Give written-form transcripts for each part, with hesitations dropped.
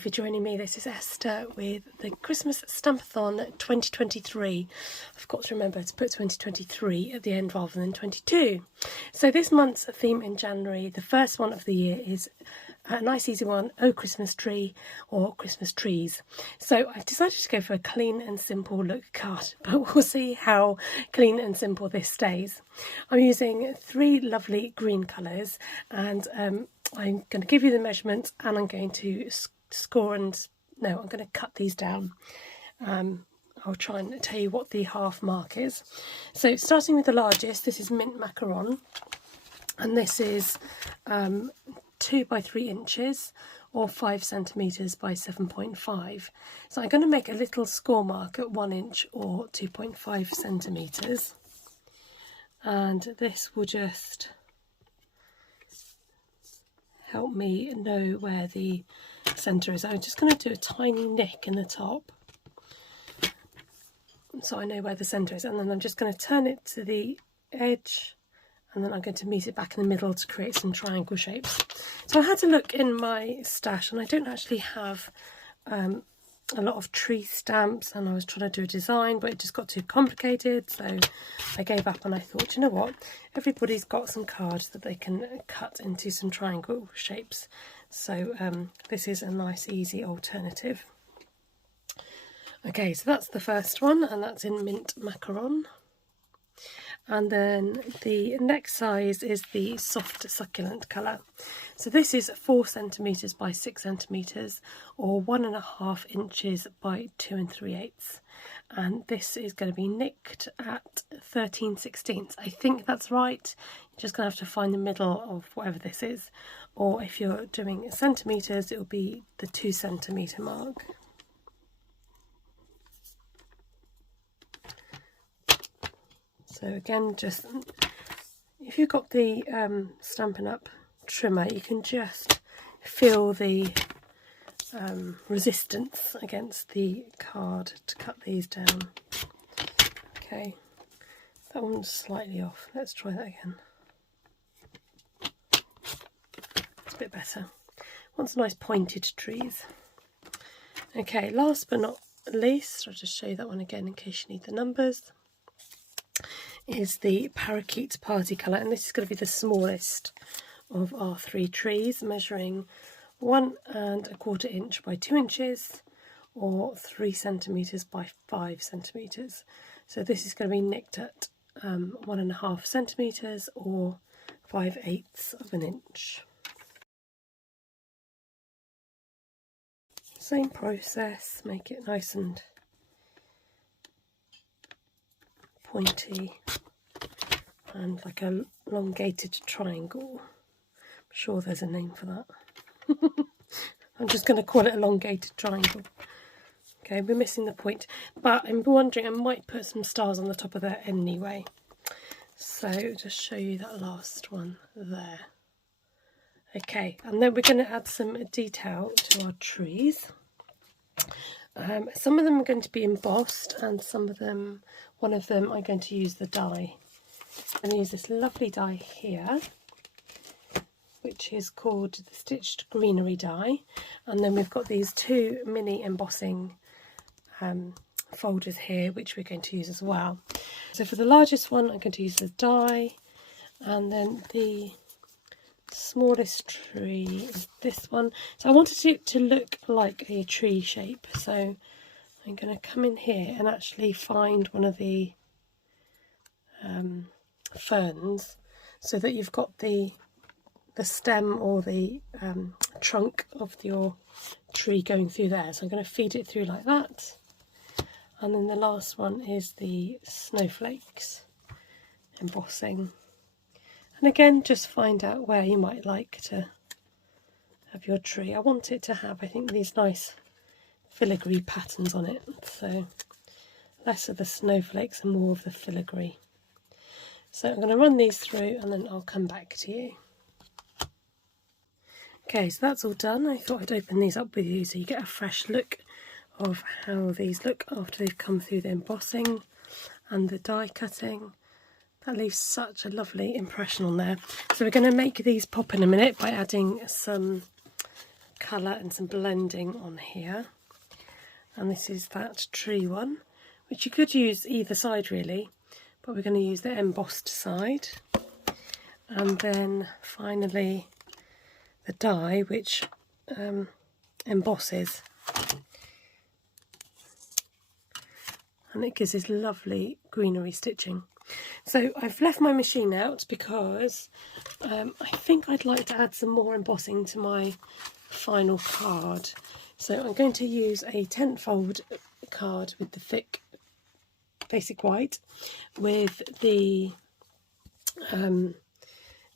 for joining me. This is Esther with the Christmas Stampathon 2023. I've got to remember to put 2023 at the end rather than 22. So this month's theme in January, the first one of the year, is a nice easy one, Oh Christmas Tree or Christmas Trees. So I've decided to go for a clean and simple look card, but we'll see how clean and simple this stays. I'm using 3 lovely green colours, and I'm going to give you the measurements, and I'm going to I'm going to cut these down. I'll try and tell you what the half mark is. So starting with the largest, this is mint macaron, and this is 2 by 3 inches or 5 centimetres by 7.5. So I'm going to make a little score mark at 1 inch or 2.5 centimetres, and this will just help me know where the centre is. I'm just going to do a tiny nick in the top so I know where the centre is, and then I'm just going to turn it to the edge, and then I'm going to meet it back in the middle to create some triangle shapes. So I had to look in my stash, and I don't actually have a lot of tree stamps, and I was trying to do a design, but it just got too complicated, so I gave up, and I thought, you know what, everybody's got some cards that they can cut into some triangle shapes, so this is a nice easy alternative. Okay, so that's the first one, and that's in mint macaron. And then the next size is the soft succulent colour. So this is 4 centimetres by 6 centimetres or 1.5 inches by 2 3/8. And this is going to be nicked at 13/16. I think that's right. You're just going to have to find the middle of whatever this is. Or if you're doing centimetres, it will be the 2 centimetre mark. So again, just if you've got the Stampin' Up! Trimmer, you can just feel the resistance against the card to cut these down. Okay, that one's slightly off. Let's try that again. It's a bit better. Want some nice pointed trees. Okay, last but not least, I'll just show you that one again in case you need the numbers, is the Parakeet Party Colour, and this is going to be the smallest of our 3 trees, measuring 1 1/4 inch by 2 inches or 3 centimetres by 5 centimetres. So this is going to be nicked at 1.5 centimetres or 5/8 of an inch. Same process, make it nice and pointy and like a elongated triangle. I'm sure there's a name for that. I'm just going to call it elongated triangle. Okay, we're missing the point, but I'm wondering, I might put some stars on the top of there anyway. So just show you that last one there. Okay, and then we're going to add some detail to our trees. Some of them are going to be embossed, and one of them I'm going to use the die. I'm going to use this lovely die here, which is called the Stitched Greenery die, and then we've got these 2 mini embossing folders here, which we're going to use as well. So for the largest one, I'm going to use the die, and then the smallest tree is this one. So I wanted it to look like a tree shape, so I'm going to come in here and actually find one of the ferns, so that you've got the stem or the trunk of your tree going through there. So I'm going to feed it through like that, and then the last one is the snowflakes embossing. And again, just find out where you might like to have your tree. I want it to have, I think, these nice filigree patterns on it, so less of the snowflakes and more of the filigree. So I'm going to run these through, and then I'll come back to you. Okay, so that's all done. I thought I'd open these up with you so you get a fresh look of how these look after they've come through the embossing and the die cutting. That leaves such a lovely impression on there. So we're going to make these pop in a minute by adding some colour and some blending on here. And this is that tree one, which you could use either side really, but we're going to use the embossed side. And then finally the die, which embosses. And it gives this lovely greenery stitching. So I've left my machine out because I think I'd like to add some more embossing to my final card. So I'm going to use a 10-fold card with the thick basic white with the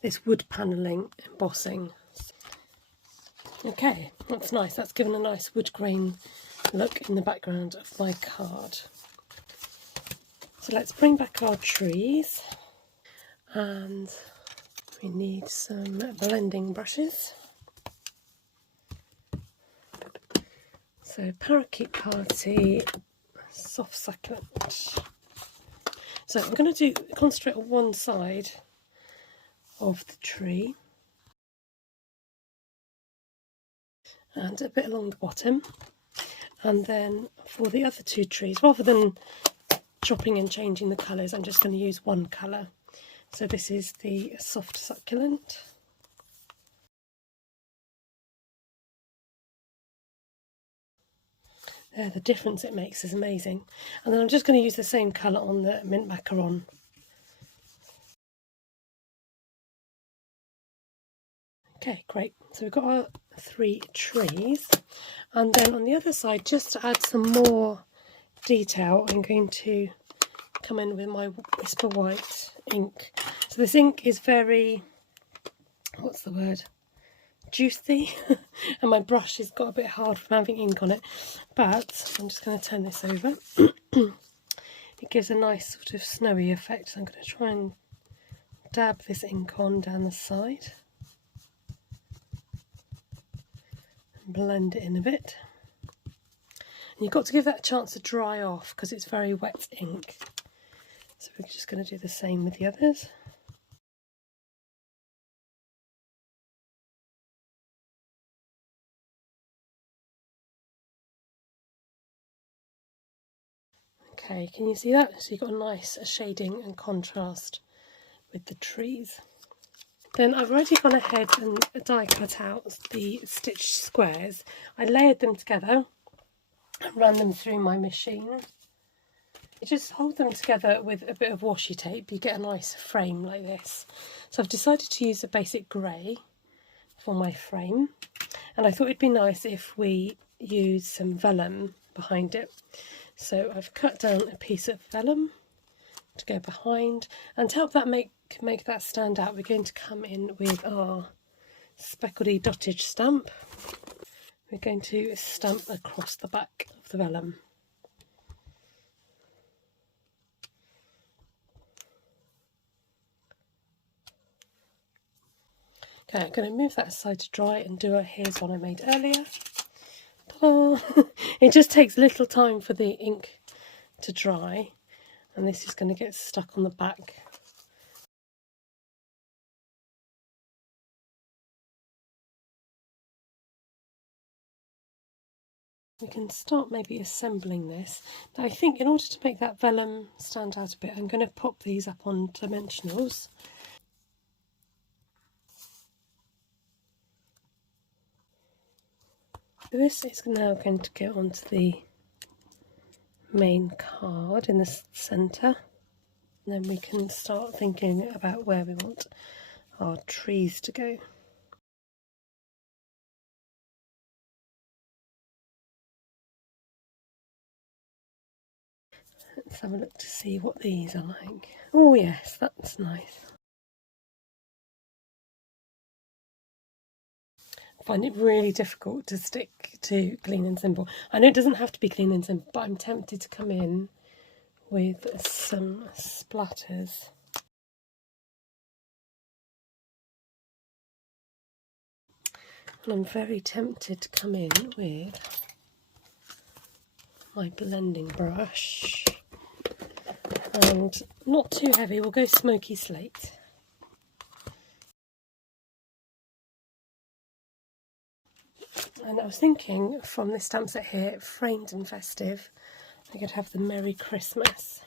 this wood panelling embossing. Okay, that's nice. That's given a nice wood grain look in the background of my card. So let's bring back our trees, and we need some blending brushes. So Parakeet Party, Soft Succulent. So I'm going to concentrate on one side of the tree and a bit along the bottom, and then for the other two trees, rather than chopping and changing the colours, I'm just going to use one colour. So this is the Soft Succulent. There, the difference it makes is amazing. And then I'm just going to use the same colour on the Mint Macaron. Okay, great. So we've got our 3 trees. And then on the other side, just to add some more detail, I'm going to come in with my Whisper White ink. So this ink is very, what's the word, juicy, and my brush has got a bit hard from having ink on it, but I'm just going to turn this over. It gives a nice sort of snowy effect, so I'm going to try and dab this ink on down the side and blend it in a bit. And you've got to give that a chance to dry off because it's very wet ink. So we're just going to do the same with the others. Okay, can you see that? So you've got a nice shading and contrast with the trees. Then I've already gone ahead and die cut out the stitched squares. I layered them together and ran them through my machine. You just hold them together with a bit of washi tape, you get a nice frame like this. So I've decided to use a basic grey for my frame, and I thought it'd be nice if we use some vellum behind it. So I've cut down a piece of vellum to go behind, and to help that make that stand out, we're going to come in with our speckledy dotage stamp. We're going to stamp across the back of the vellum. Okay, I'm going to move that aside to dry and do here's one I made earlier. Ta-da! It just takes a little time for the ink to dry, and this is going to get stuck on the back. We can start maybe assembling this. Now I think in order to make that vellum stand out a bit, I'm going to pop these up on dimensionals. This is now going to go onto the main card in the centre. And then we can start thinking about where we want our trees to go. Let's have a look to see what these are like. Oh yes, that's nice. I find it really difficult to stick to clean and simple. I know it doesn't have to be clean and simple, but I'm tempted to come in with some splatters. And I'm very tempted to come in with my blending brush. And not too heavy, we'll go smoky slate. And I was thinking from this stamp set here, framed and festive, I could have the Merry Christmas.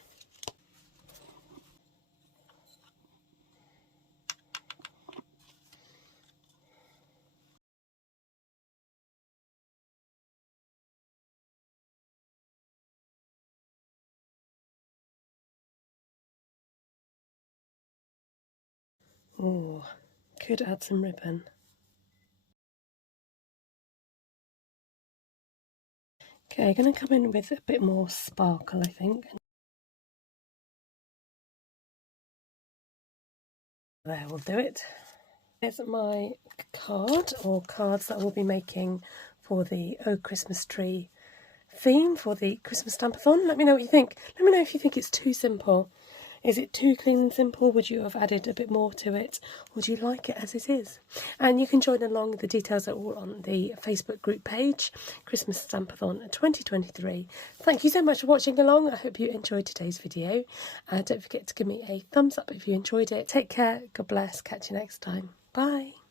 Oh, could add some ribbon. Okay, going to come in with a bit more sparkle, I think. There, we'll do it. Here's my card, or cards that I will be making for the Oh Christmas Tree theme for the Christmas Stampathon. Let me know what you think. Let me know if you think it's too simple. Is it too clean and simple? Would you have added a bit more to it? Or do you like it as it is? And you can join along. The details are all on the Facebook group page, Christmas Stampathon 2023. Thank you so much for watching along. I hope you enjoyed today's video. Don't forget to give me a thumbs up if you enjoyed it. Take care. God bless. Catch you next time. Bye.